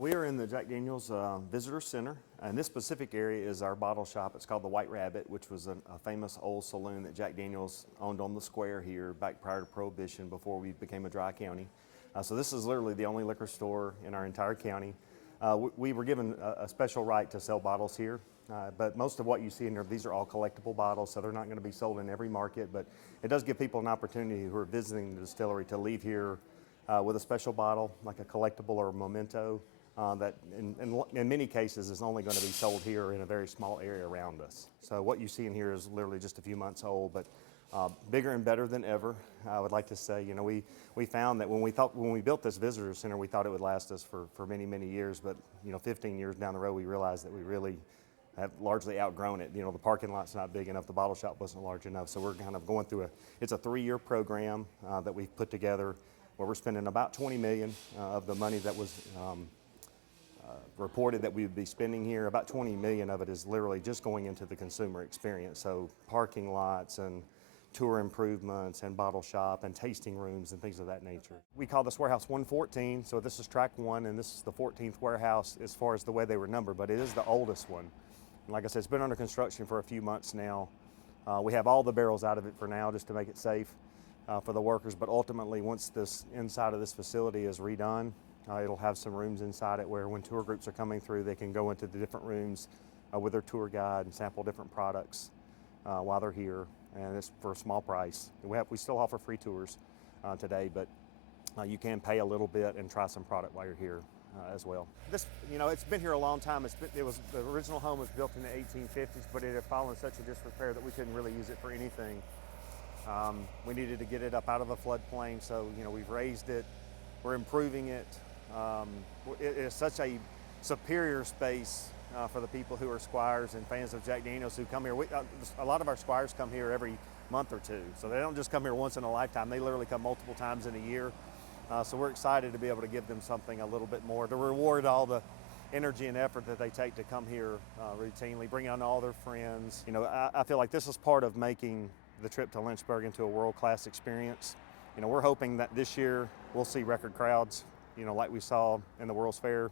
We are in the Jack Daniel's Visitor Center, and this specific area is our bottle shop. It's called the White Rabbit, which was a famous old saloon that Jack Daniel's owned on the square here back prior to Prohibition, before we became a dry county. So this is literally the only liquor store in our entire county. We were given a special right to sell bottles here, but most of what you see in here, these are all collectible bottles, so they're not going to be sold in every market, but it does give people an opportunity who are visiting the distillery to leave here with a special bottle, like a collectible or a memento, that in many cases is only going to be sold here in a very small area around us. So what you see in here is literally just a few months old, but bigger and better than ever. I would like to say, you know, we found that when we built this visitor center, we thought it would last us for many, many years, but 15 years down the road, we realized that we really have largely outgrown it. The parking lot's not big enough, the bottle shop wasn't large enough, so we're kind of going through it's a 3-year program that we've put together, where we're spending about $20 million of the money that was reported that we would be spending here. About $20 million of it is literally just going into the consumer experience. So parking lots and tour improvements and bottle shop and tasting rooms and things of that nature. We call this warehouse 114, so this is track 1, and this is the 14th warehouse as far as the way they were numbered, but it is the oldest one. And like I said, it's been under construction for a few months now. We have all the barrels out of it for now just to make it safe for the workers, but ultimately once this inside of this facility is redone, it'll have some rooms inside it where when tour groups are coming through, they can go into the different rooms with their tour guide and sample different products while they're here, and it's for a small price. We still offer free tours today, but you can pay a little bit and try some product while you're here as well. This, it's been here a long time. The original home was built in the 1850s, but it had fallen such a disrepair that we couldn't really use it for anything. We needed to get it up out of a floodplain, so we've raised it, we're improving it. It is such a superior space for the people who are squires and fans of Jack Daniel's who come here. A lot of our squires come here every month or two, so they don't just come here once in a lifetime. They literally come multiple times in a year. So we're excited to be able to give them something a little bit more to reward all the energy and effort that they take to come here routinely, bring on all their friends. I feel like this is part of making the trip to Lynchburg into a world-class experience. We're hoping that this year we'll see record crowds, like we saw in the World's Fair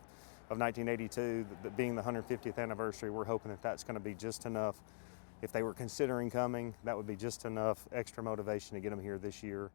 of 1982, being the 150th anniversary. We're hoping that that's going to be just enough. If they were considering coming, that would be just enough extra motivation to get them here this year.